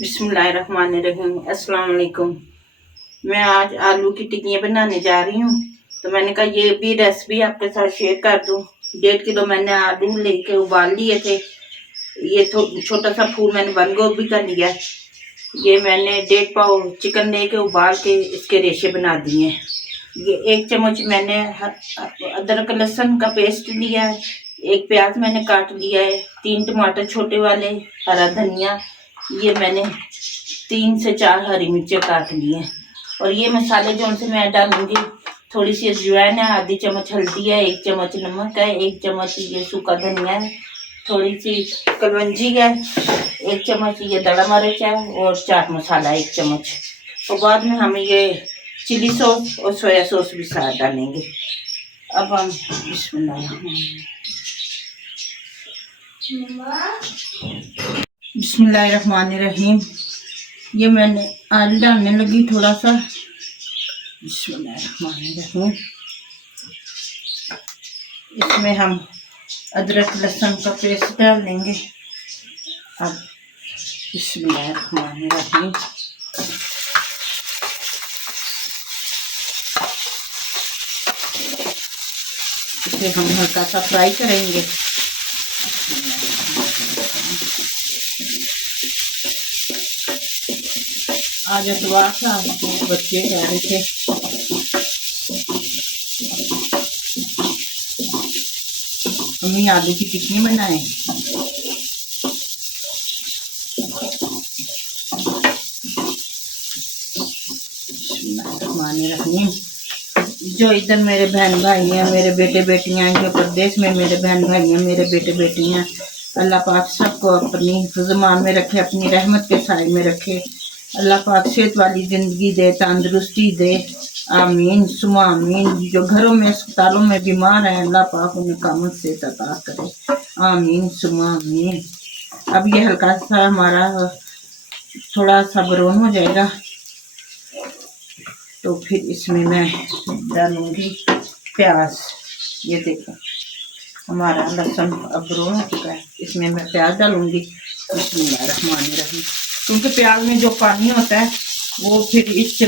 बिस्मिल्लाहिर्रहमानिर्रहीम। अस्सलाम वालेकुम। मैं आज आलू की टिक्कियाँ बनाने जा रही हूँ, तो मैंने कहा ये भी रेसिपी आपके साथ शेयर कर दूँ। 1.5 किलो मैंने आलू लेके उबाल लिए थे। ये छोटा सा फूल मैंने बंद गोभी का लिया। ये मैंने 1.5 पाव चिकन लेके उबाल के इसके रेशे बना दिए। ये 1 चम्मच मैंने अदरक लहसुन का पेस्ट लिया है। 1 प्याज मैंने काट लिया है। 3 टमाटर छोटे वाले, हरा धनिया, ये मैंने 3 से 4 हरी मिर्चें काट ली हैं। और ये मसाले जो उनसे मैं डालूंगी, थोड़ी सी अजवाइन है, आधी चम्मच हल्दी है, 1 चम्मच नमक है, 1 चम्मच ये सूखा धनिया है, थोड़ी सी कलवंजी है, 1 चम्मच ये दड़ा मिर्च है, और चाट मसाला 1 चम्मच। और बाद में हम ये चिली सॉस और सोया सॉस भी साथ डालेंगे। अब हम बिस्मिल्लाहिर्रहमानिर्रहीम। ये मैंने आलू डालने लगी थोड़ा सा। बिस्मिल्लाहिर्रहमानिर्रहीम। इसमें हम अदरक लहसुन का पेस्ट डाल देंगे। अब बिस्मिल्लाहिर्रहमानिर्रहीम। इसे हम हल्का सा फ्राई करेंगे। आज अतवार था, बच्चे कह रहे थे मम्मी आलू की टिक्की बनाए। जो इधर मेरे बहन भाई हैं, मेरे बेटे बेटियां, जो प्रदेश में मेरे बहन भाई हैं, मेरे बेटे बेटियां, अल्लाह पाक सबको अपनी हिफ्ज़-ए-मान में रखे, अपनी रहमत के साए में रखे। अल्लाह पाक सेहत वाली ज़िंदगी दे, तंदुरुस्ती दे। आमीन सुमा आमीन। जो घरों में अस्पतालों में बीमार हैं, अल्लाह पाक उन्हें कामत से अता करे। आमीन सुमा आमीन। अब ये हल्का सा हमारा थोड़ा सा ब्राउन हो जाएगा, तो फिर इसमें मैं डालूंगी प्याज। ये देखो हमारा लहसुन अब ब्राउन हो चुका है, इसमें मैं प्याज डालूंगी। बिस्मिल्लाहिर्रहमानिर्रहीम। क्योंकि प्याज में जो पानी होता है वो फिर इससे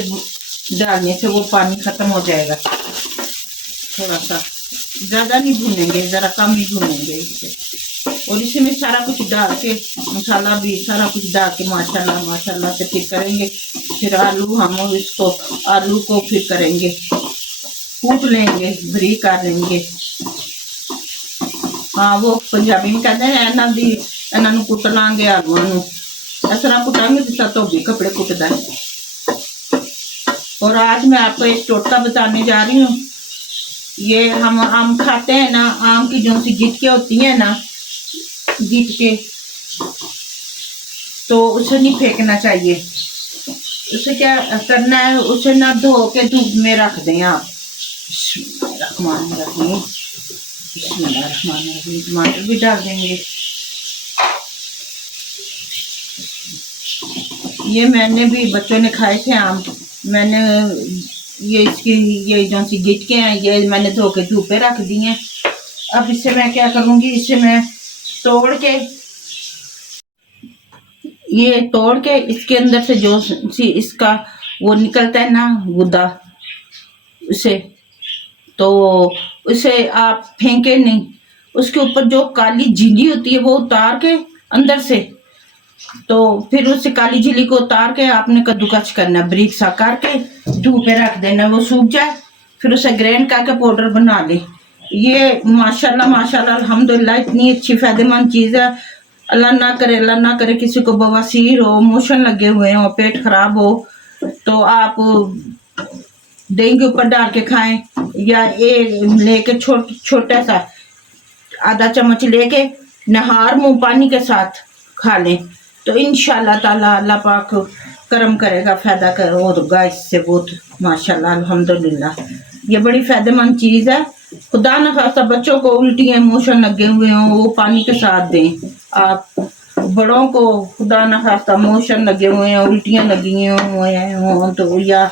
डालने से वो पानी खत्म हो जाएगा। थोड़ा सा ज़्यादा नहीं भूनेंगे, ज़रा कम ही भूनेंगे इससे। और इसमें सारा कुछ डाल के, मसाला भी सारा कुछ डाल के माशाल्लाह माशाल्लाह से फिर करेंगे। फिर आलू को फिर करेंगे, कूट लेंगे, बारीक कर लेंगे। हाँ, वो पंजाबी में कहते हैं इन्हों की इन्हों कुट लांगे आलूआ नूं। इस तरह कुटांगे जिस तरह धोबी कपड़े कुटदा है। और आज मैं आपको एक टोटका बताने जा रही हूँ। ये हम आम खाते हैं ना, आम की जो सी गिटके होती हैं ना, गिटके, तो उसे नहीं फेंकना चाहिए। उसे क्या करना है, उसे ना धो के धूप में रख दें आप। बिस्मिल्लाहिर्रहमानिर्रहीम। टमाटर भी डाल देंगे। ये मैंने भी, बच्चों ने खाए थे आम। मैंने ये इसकी ये जो सी गिटके हैं, ये मैंने धो के धूप पे रख दी हैं। अब इससे मैं क्या करूँगी, इसे मैं तोड़ के इसके अंदर से जो सी इसका वो निकलता है ना गुदा, उसे तो उसे आप फेंके नहीं। उसके ऊपर जो काली झिल्ली होती है वो उतार के अंदर से, तो फिर उस काली झिल्ली को उतार के आपने कद्दूकस करना, बारीक सा करके धूप पे रख देना, वो सूख जाए। फिर उसे ग्राइंड करके पाउडर बना ले। ये माशाल्लाह माशाल्लाह अल्हम्दुलिल्लाह इतनी अच्छी फायदेमंद चीज़ है। अल्लाह ना करे किसी को बवासीर हो, मोशन लगे हुए हो, पेट खराब हो, तो आप दही के ऊपर डाल के खाएं, या लेके छोटा सा आधा चम्मच लेके नहार मुंह पानी के साथ खा लें, तो इंशाल्लाह ताला अल्लाह पाक करम करेगा, फायदा होगा इससे बहुत। माशाल्लाह अल्हम्दुलिल्लाह ये बड़ी फायदेमंद चीज़ है। खुदा न खास्ता बच्चों को उल्टी मोशन लगे हुए हों, वो पानी के साथ दें आप। बड़ों को खुदा न खास्ता मोशन लगे हुए हैं, उल्टियाँ लगी हुए हों, तो या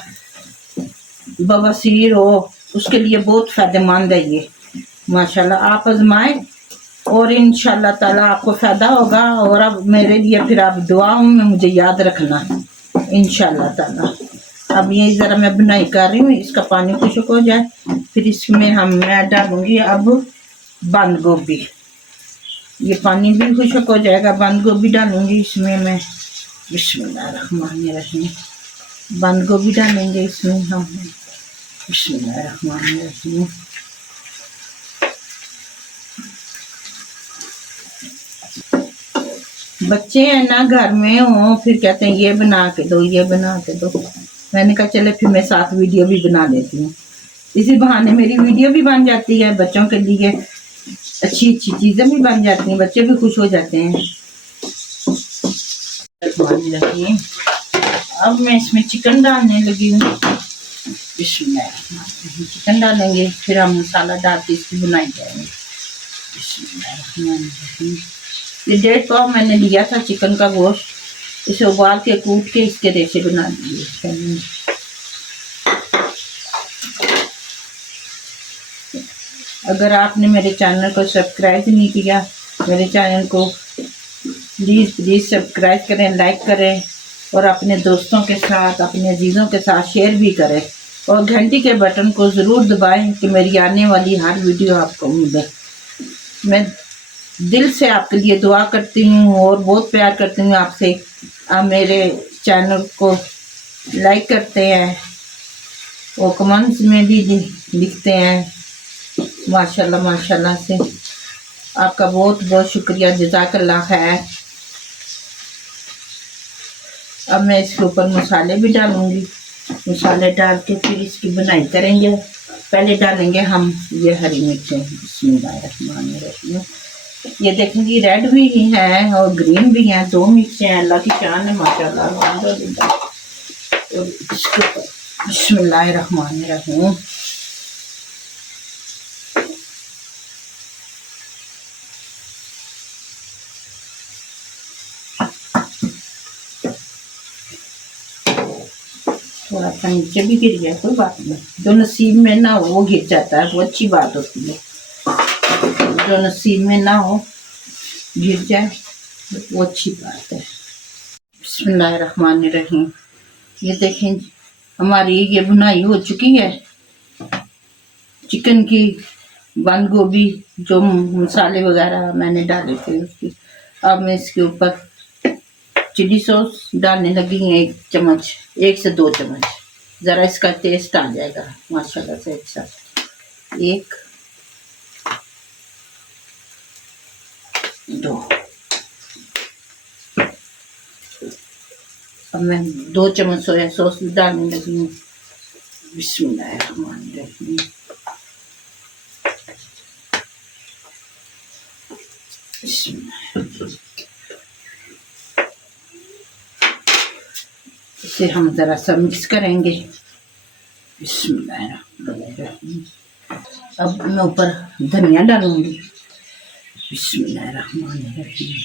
बवासीर हो, उसके लिए बहुत फायदेमंद है ये। माशाल्लाह आप आजमाएं। और इंशाल्लाह ताला आपको फ़ायदा होगा। और अब मेरे लिए फिर आप दुआओं में मुझे याद रखना इंशाल्लाह ताला। अब ये ज़रा मैं बुनाई कर रही हूँ, इसका पानी खुश्क हो जाए, फिर इसमें मैं डालूँगी अब बंद गोभी। ये पानी भी खुश्क हो जाएगा, बंद गोभी डालूँगी इसमें मैं। बिस्मिल्लाहिर्रहमानिर्रहीम। बंद गोभी डालेंगे इसमें हम। बिस्मिल्लाहिर्रहमानिर्रहीम। बच्चे हैं ना घर में हो, फिर कहते हैं ये बना के दो, ये बना के दो। मैंने कहा चले फिर मैं साथ वीडियो भी बना लेती हूँ, इसी बहाने मेरी वीडियो भी बन जाती है, बच्चों के लिए अच्छी अच्छी चीज़ें भी बन जाती हैं, बच्चे भी खुश हो जाते हैं। अब मैं इसमें चिकन डालने लगी हूँ। चिकन डालेंगे, फिर हम मसाला डाल के इसकी बुनाई करेंगे। ये 1.5 पाव मैंने लिया था चिकन का गोश्त, इसे उबाल के कूट के इसके रेशे बना दिए। अगर आपने मेरे चैनल को सब्सक्राइब नहीं किया, मेरे चैनल को प्लीज़ सब्सक्राइब करें, लाइक करें और अपने दोस्तों के साथ, अपने अजीज़ों के साथ शेयर भी करें और घंटी के बटन को ज़रूर दबाएं कि मेरी आने वाली हर वीडियो आपको मिले। मैं दिल से आपके लिए दुआ करती हूँ और बहुत प्यार करती हूँ आपसे। आप मेरे चैनल को लाइक करते हैं और कमेंट्स में भी लिखते हैं, माशाल्लाह माशाल्लाह से। आपका बहुत बहुत शुक्रिया, जज़ाकल्लाह खैर। अब मैं इसके ऊपर मसाले भी डालूंगी, मसाले डाल के फिर इसकी बुनाई करेंगे। पहले डालेंगे हम ये हरी मिर्चें। बिस्मिल्लाहिर्रहमानिर्रहीम। ये देखेंगी रेड भी है और ग्रीन भी है, 2 मिर्चें हैं। अल्लाह की शान है माशाल्लाह। और इसके ऊपर बिस्मिल्लाहिर्रहमानिर्रहीम। थोड़ा सा नीचे भी गिर गया, कोई बात नहीं, जो नसीब में ना हो वो गिर जाता है, वो अच्छी बात होती है। जो नसीब में ना हो गिर जाए वो अच्छी बात है। बिस्मिल्लाहिर्रहमानिर्रहीम। ये देखें हमारी ये बुनाई हो चुकी है चिकन की। बंद गोभी जो मसाले वगैरह मैंने डाले थे उसकी। अब मैं इसके ऊपर चिली सॉस डालने लगी हैं 1 चम्मच, 1 से 2 चम्मच, ज़रा इसका टेस्ट आ जाएगा माशाल्लाह से अच्छा। 1 2। अब मैं 2 चम्मच सोया सॉस डालने लगी हूँ। बिस्मिल्लाहिर्रहमानिर्रहीम। इसे हम ज़रा सा मिक्स करेंगे। बिस्मिल्लाहिर्रहमानिर्रहीम। अब मैं ऊपर धनिया डालूंगी। बिस्मिल्लाहिर्रहमानिर्रहीम।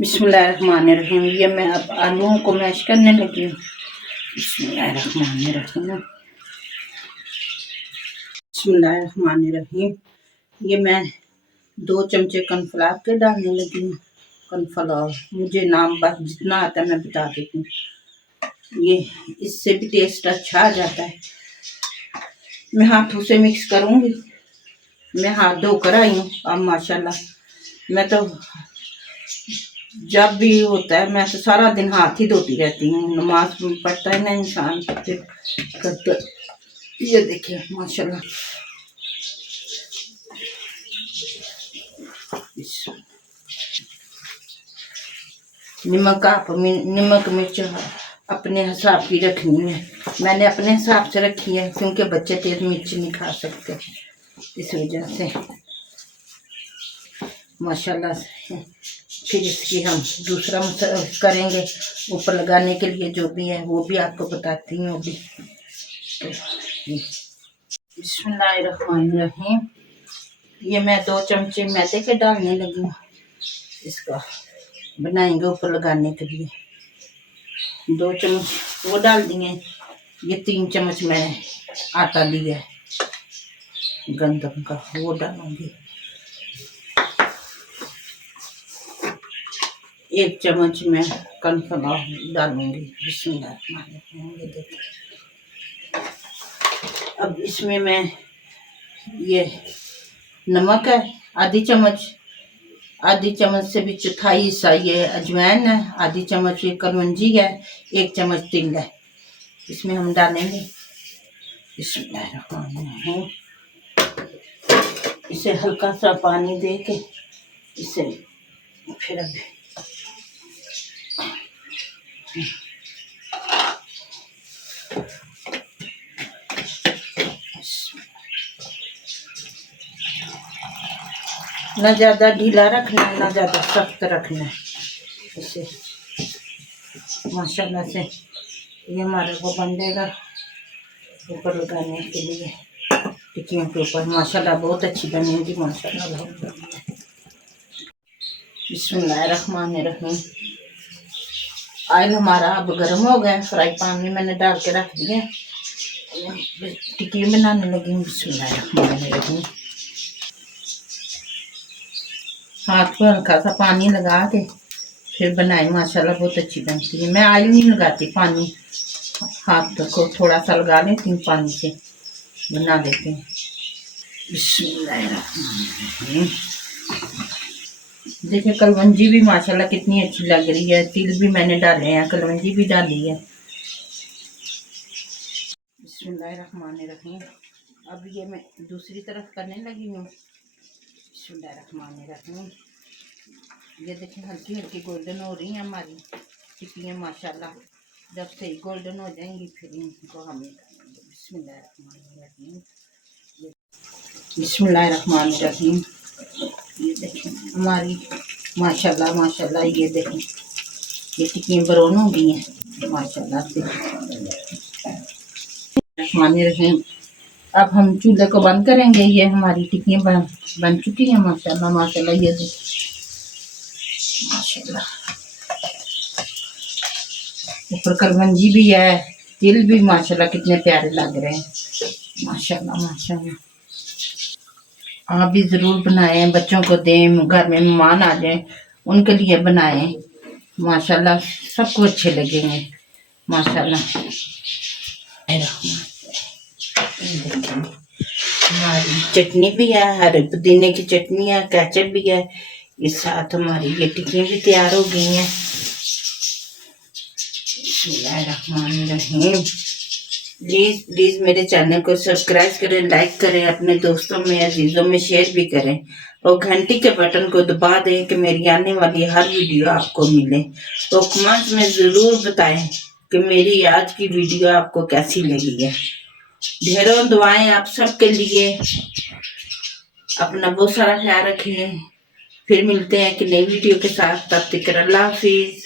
बिस्मिल्लाहिर्रहमानिर्रहीम। ये मैं अब आलूओं को मैश करने लगी हूँ। बिस्मिल्लाहिर्रहमानिर्रहीम। बिस्मिल्लाहिर्रहमानिर्रहीम। ये मैं 2 चमचे कॉर्नफ्लावर के डालने लगी हूँ। कॉर्नफ्लावर मुझे नाम बस जितना आता है मैं बता देती हूँ। ये इससे भी टेस्ट अच्छा आ जाता है। मैं हाथों से मिक्स करूँगी। मैं हाथ धोकर आई हूँ अब माशाल्लाह। मैं तो जब भी होता है मैं तो सारा दिन हाथ ही धोती रहती हूँ। नमाज पढ़ता है ना इंसान करते। ये देखिए माशाल्लाह। नमक मिर्च अपने हिसाब की रखनी है। मैंने अपने हिसाब से रखी है क्योंकि बच्चे तेज मिर्च नहीं खा सकते, इस वजह से माशाल्लाह से। फिर इसकी हम दूसरा करेंगे ऊपर लगाने के लिए, जो भी है वो भी आपको बताती हूँ अभी। तो बिस्मिल्लाहिर्रहमानिर्रहीम। ये मैं 2 चमचे मैदे के डालने लगी हूँ, इसका बनाएंगे ऊपर लगाने के लिए। 2 चम्मच वो डाल दिए। ये 3 चम्मच मैंने आटा लिया है। गंदम का, वो डालूंगी। 1 चम्मच मैं कॉर्नफ्लावर डालूंगी। बिस्मिल्लाह। ये देखिए, अब इसमें मैं ये नमक है आधी चम्मच से भी चौथाई हिस्सा ये अजवाइन है, आधी चम्मच ये कलवंजी है, 1 चम्मच तिल है। इसमें हम डालेंगे। बिस्मिल्लाह। इसे हल्का सा पानी दे के इसे फिर अब ना ज़्यादा ढीला रखना है ना ज़्यादा सख्त रखना है। इसे माशाल्लाह से ये हमारे को बनेगा ऊपर लगाने के लिए टिक्कियों के ऊपर। माशाल्लाह बहुत अच्छी बनेगी, माशाल्लाह बहुत बढ़िया। बिस्मिल्लाहिर्रहमानिर्रहीम। ऑयल हमारा अब गर्म हो गया, फ्राई पैन में मैंने डाल के रख दिया। टिक्की बनाने लगी। बिस्मिल्लाहिर्रहमानिर्रहीम। हाथ पर हल्का सा पानी लगा के फिर बनाए, माशाल्लाह बहुत अच्छी बनती है। मैं ऑयल नहीं लगाती, पानी हाथ को थोड़ा सा लगा लेती हूँ, पानी से बना लेते हैं। बिस्मिल्लाहिर्रहमानिर्रहीम। देखिए कलवंजी भी माशाल्लाह कितनी अच्छी लग रही है, तिल भी मैंने डाले हैं, कलवंजी भी डाली है। बिस्मिल्लाहिर्रहमानिर्रहीम। अब ये मैं दूसरी तरफ करने लगी हूँ। बिस्मिल्लाहिर्रहमानिर्रहीम। ये देखिए हल्की हल्की गोल्डन हो रही हैं हमारी टिक्कियाँ, माशाल्लाह। जब से गोल्डन हो जाएंगी फिर इनको हम डालेंगे। बिस्मिल्लाहिर्रहमानिर्रहीम। बिस्मिल्लाहिर्रहमानिर्रहीम। ये देखें हमारी माशाल्लाह माशाल्लाह, ये देखें ये टिक्कियाँ ब्राउन हो गई हैं माशाल्लाह से। बिस्मिल्लाहिर्रहमानिर्रहीम। अब हम चूल्हे को बंद करेंगे। ये हमारी टिक्कियाँ बन चुकी हैं, माशाल्लाह माशाल्लाह। ये देखें माशाल्लाह, ऊपर कलवंजी भी है, तिल भी माशाल्लाह कितने प्यारे लग रहे हैं, माशाल्लाह माशाल्लाह। आप भी ज़रूर बनाएं, बच्चों को दें, घर में मेहमान आ जाएं उनके लिए बनाएं, माशाल्लाह सबको अच्छे लगेंगे, माशाल्लाह। हमारी चटनी भी है, हरे पुदीने की चटनी है, केचप भी है। इस साथ हमारी ये टिक्कियाँ भी तैयार हो गई हैं। बिस्मिल्लाहिर्रहमानिर्रहीम। प्लीज़ मेरे चैनल को सब्सक्राइब करें, लाइक करें, अपने दोस्तों में अजीज़ों में शेयर भी करें और घंटी के बटन को दबा दें कि मेरी आने वाली हर वीडियो आपको मिले। तो कमेंट्स में ज़रूर बताएं कि मेरी आज की वीडियो आपको कैसी लगी है। ढेरों दुआएं आप सबके लिए। अपना बहुत सारा ख्याल रखिए। फिर मिलते हैं कि नई वीडियो के साथ, तब तक अल्लाह हाफिज़।